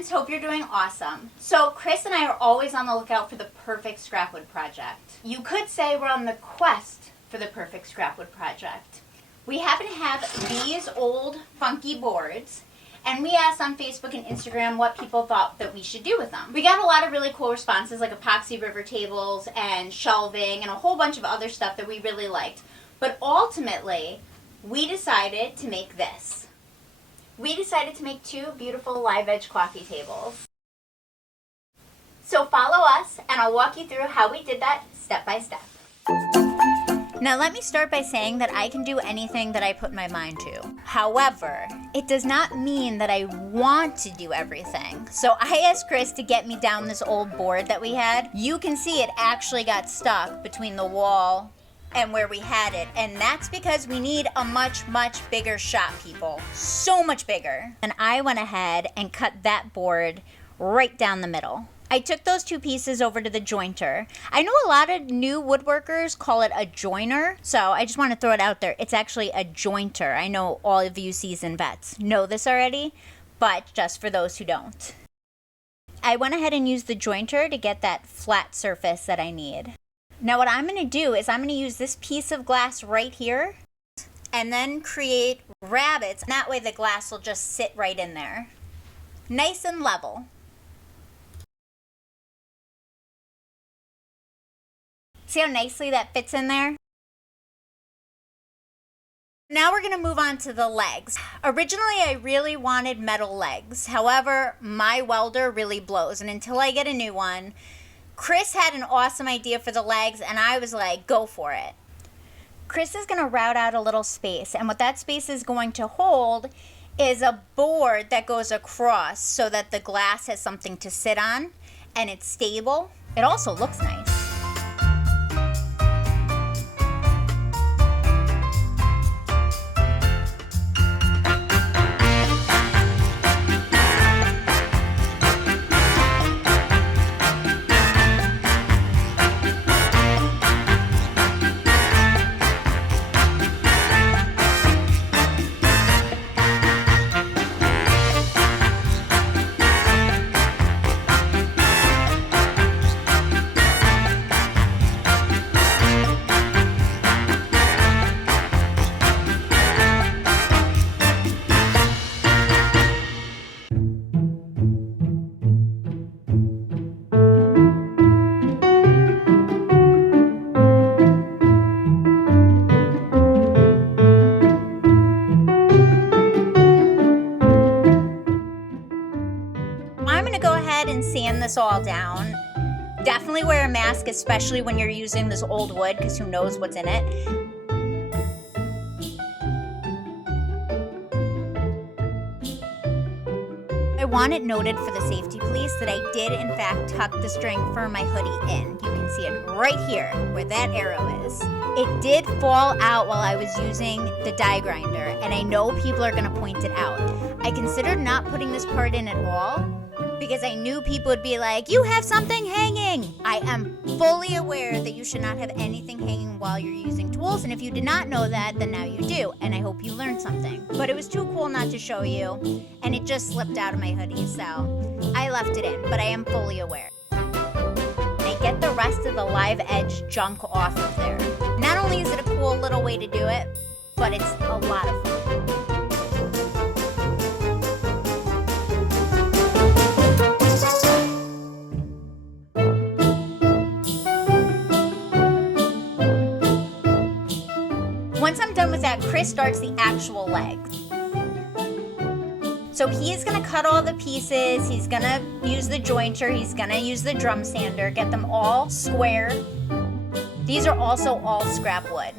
friends, hope you're doing awesome. So Chris and I are always on the lookout for the perfect scrapwood project. You could say we're on the quest for the perfect scrapwood project. We happen to have these old funky boards, and we asked on Facebook and Instagram what people thought that we should do with them. We got a lot of really cool responses, like epoxy river tables and shelving and a whole bunch of other stuff that we really liked. But ultimately, we decided to make this. We decided to make two beautiful live edge coffee tables. So follow us and I'll walk you through how we did that step by step. Now let me start by saying that I can do anything that I put my mind to. However, it does not mean that I want to do everything. So I asked Chris to get me down this old board that we had. You can see it actually got stuck between the wall and where we had it, and that's because we need a much, much bigger shop, people. So much bigger. And I went ahead and cut that board right down the middle. I took those two pieces over to the jointer. I know a lot of new woodworkers call it a joiner, so I just want to throw it out there. It's actually a jointer. I know all of you seasoned vets know this already, but just for those who don't. I went ahead and used the jointer to get that flat surface that I need. Now what I'm going to do is I'm going to use this piece of glass right here and then create rabbets. That way the glass will just sit right in there. Nice and level. See how nicely that fits in there? Now we're going to move on to the legs. Originally, I really wanted metal legs. However, my welder really blows, and until I get a new one, Chris had an awesome idea for the legs, and I was like, go for it. Chris is going to route out a little space, and what that space is going to hold is a board that goes across so that the glass has something to sit on, and it's stable. It also looks nice. And sand this all down. Definitely wear a mask, especially when you're using this old wood, because who knows what's in it. I want it noted for the safety police that I did in fact tuck the string for my hoodie in. You can see it right here where that arrow is. It did fall out while I was using the die grinder, and I know people are going to point it out. I considered not putting this part in at all, because I knew people would be like, you have something hanging. I am fully aware that you should not have anything hanging while you're using tools, and if you did not know that, then now you do, and I hope you learned something. But it was too cool not to show you, and it just slipped out of my hoodie, so I left it in, but I am fully aware. I get the rest of the live edge junk off of there. Not only is it a cool little way to do it, but it's a lot of fun. Once I'm done with that, Chris starts the actual legs. So he is going to cut all the pieces, he's going to use the jointer, he's going to use the drum sander, get them all square. These are also all scrap wood.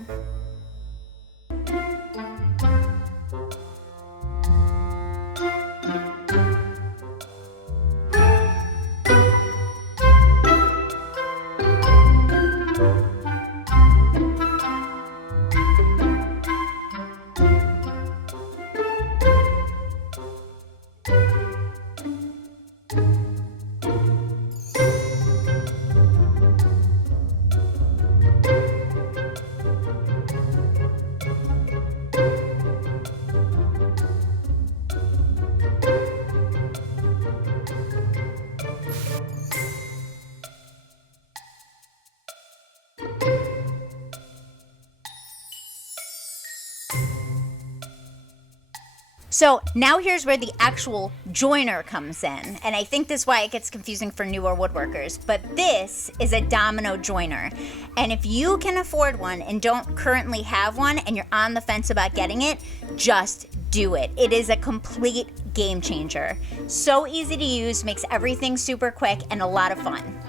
So now here's where the actual joiner comes in. And I think this is why it gets confusing for newer woodworkers. But this is a domino joiner. And if you can afford one and don't currently have one and you're on the fence about getting it, just do it. It is a complete game changer. So easy to use, makes everything super quick and a lot of fun.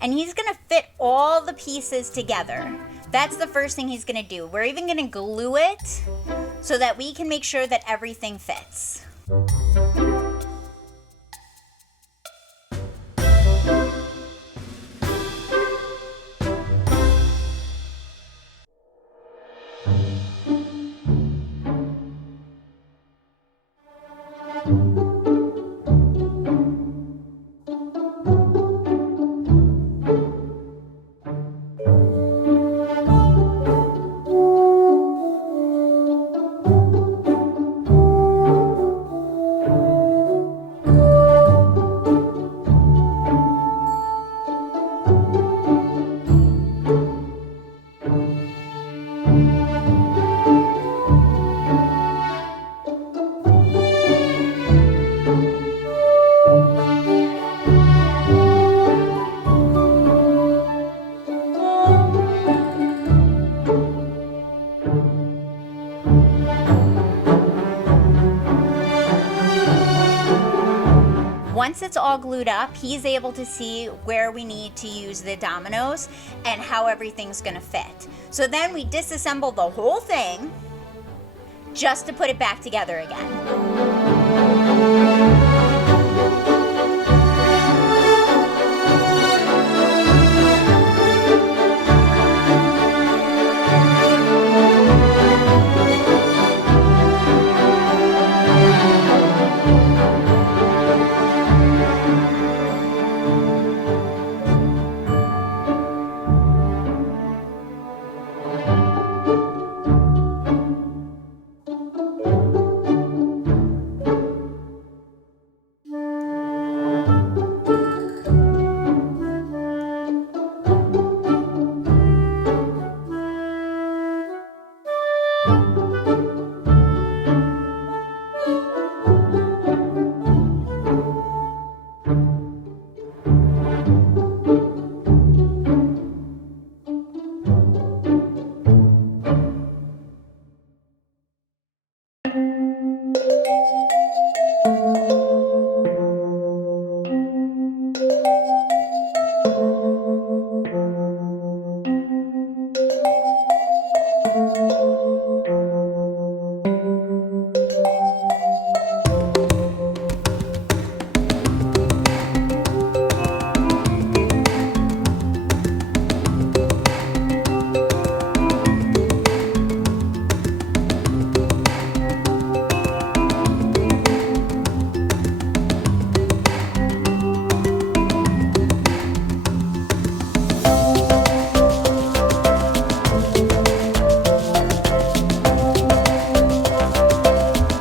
And he's gonna fit all the pieces together. That's the first thing he's gonna do. We're even gonna glue it so that we can make sure that everything fits. Once it's all glued up, he's able to see where we need to use the dominoes and how everything's gonna fit. So then we disassemble the whole thing just to put it back together again.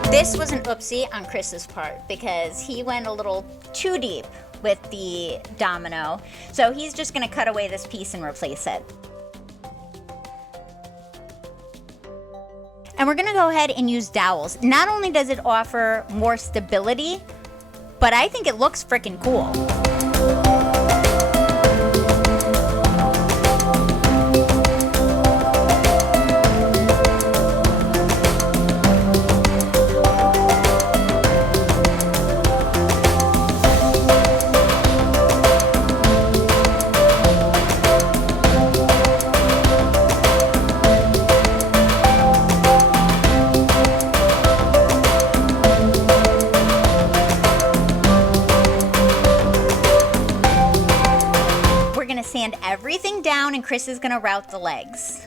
This was an oopsie on Chris's part because he went a little too deep with the domino. So he's just gonna cut away this piece and replace it. And we're gonna go ahead and use dowels. Not only does it offer more stability, but I think it looks freaking cool. Sand everything down and Chris is gonna route the legs.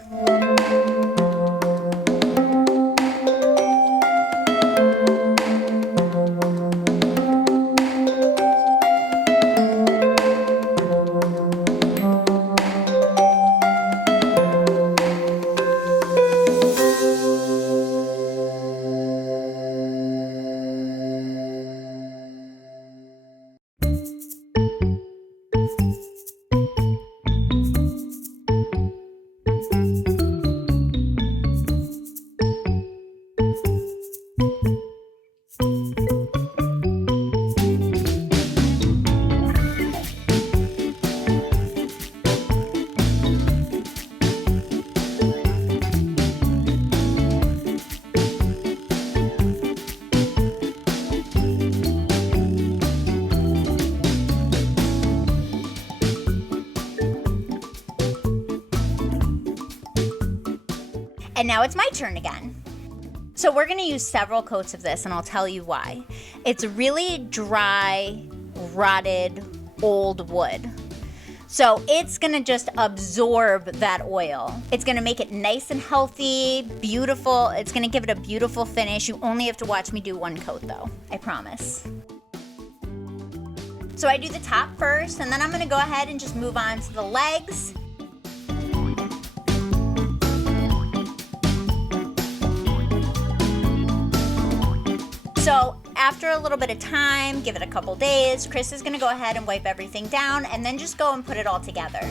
And now it's my turn again. So we're gonna use several coats of this, and I'll tell you why. It's really dry, rotted, old wood. So it's gonna just absorb that oil. It's gonna make it nice and healthy, beautiful. It's gonna give it a beautiful finish. You only have to watch me do one coat though, I promise. So I do the top first, and then I'm gonna go ahead and just move on to the legs. So after a little bit of time, give it a couple days, Chris is gonna go ahead and wipe everything down and then just go and put it all together.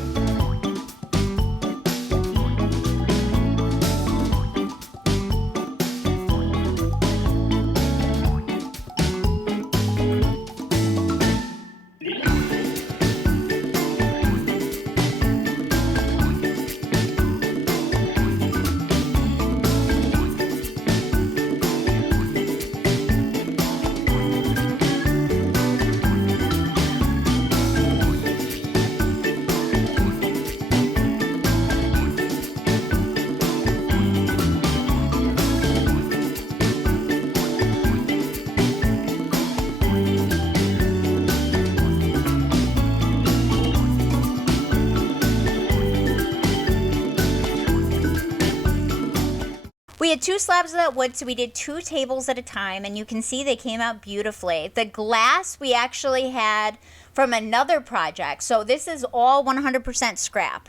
We had 2 slabs of that wood, so we did 2 tables at a time, and you can see they came out beautifully. The glass we actually had from another project, so this is all 100% scrap.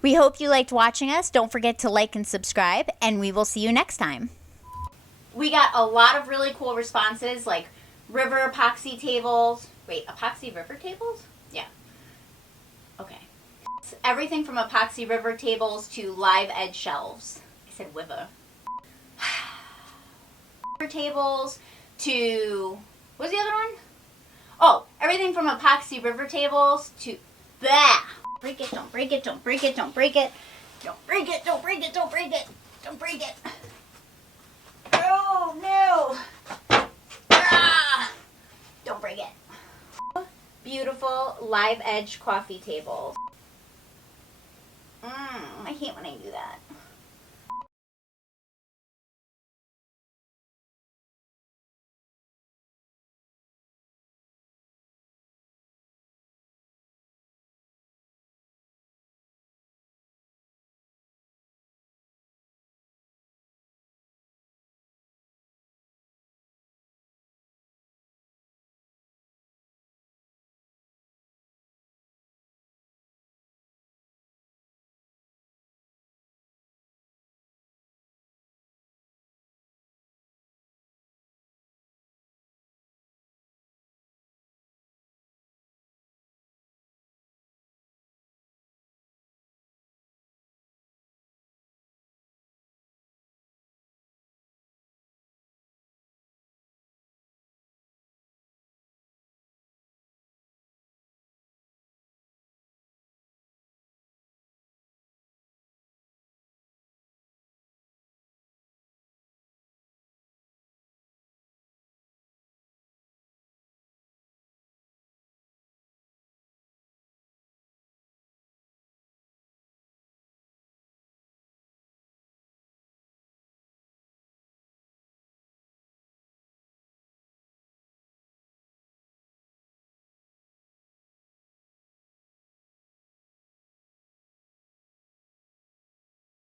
We hope you liked watching us. Don't forget to like and subscribe, and we will see you next time. We got a lot of really cool responses, like river epoxy tables. Wait, epoxy river tables? Yeah. Okay. Everything from epoxy river tables to live edge shelves. I said wiver. Tables to, what was the other one? Oh, everything from epoxy river tables to, blah. Break it, don't break it, don't break it, don't break it. Don't break it, don't break it, don't break it. Don't break it. Oh, no. Ah, don't break it. Beautiful live edge coffee tables. I hate when I do that.